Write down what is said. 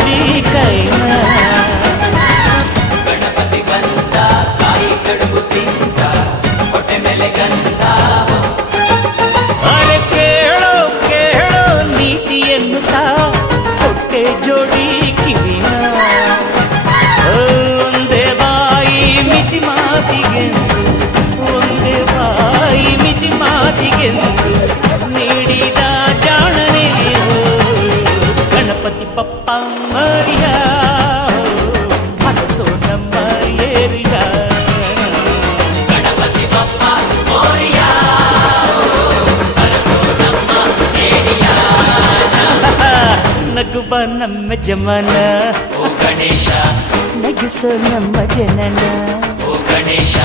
ಜೋಡಿ ಕೈನ. ಗಣಪತಿ ಬಂದ ಕಾಯಿ ಕಡುಬು ತಿಂದ ಹೊಟ್ಟೆ ಮೇಲೆ ಗಂಧ. ಅರೆ ಕೇಳೋ ಕೇಳೋ ನೀತಿ ಎನ್ನುತ್ತಾ ಹೊಟ್ಟೆ ಜೋಡಿ ಕಿವಿನ. ಒಂದೇ ಬಾಯಿ ಮಿತಿ ಮಾತಿಗೆಂದು, ಒಂದೇ ಬಾಯಿ ಮಿತಿ ಮಾತಿಗೆಂದು ನೀಡಿದ ಜಾಣನೇ ಗಣಪತಿ ಪಪ್ಪ ಮರಿಯ. ಹಣಸೋ ನಮ್ಮ ಏರಿಯ. ಗಣಪತಿ ಬಪ್ಪ ಮೋರಿಯ ಹರಸೋ ನಮ್ಮ ಏರಿಯಾ. ನಗುವ ನಮ್ಮ ಜಮನ, ಓ ಗಣೇಶ ನಗಿಸೋ ನಮ್ಮ ಜನನ. ಓ ಗಣೇಶ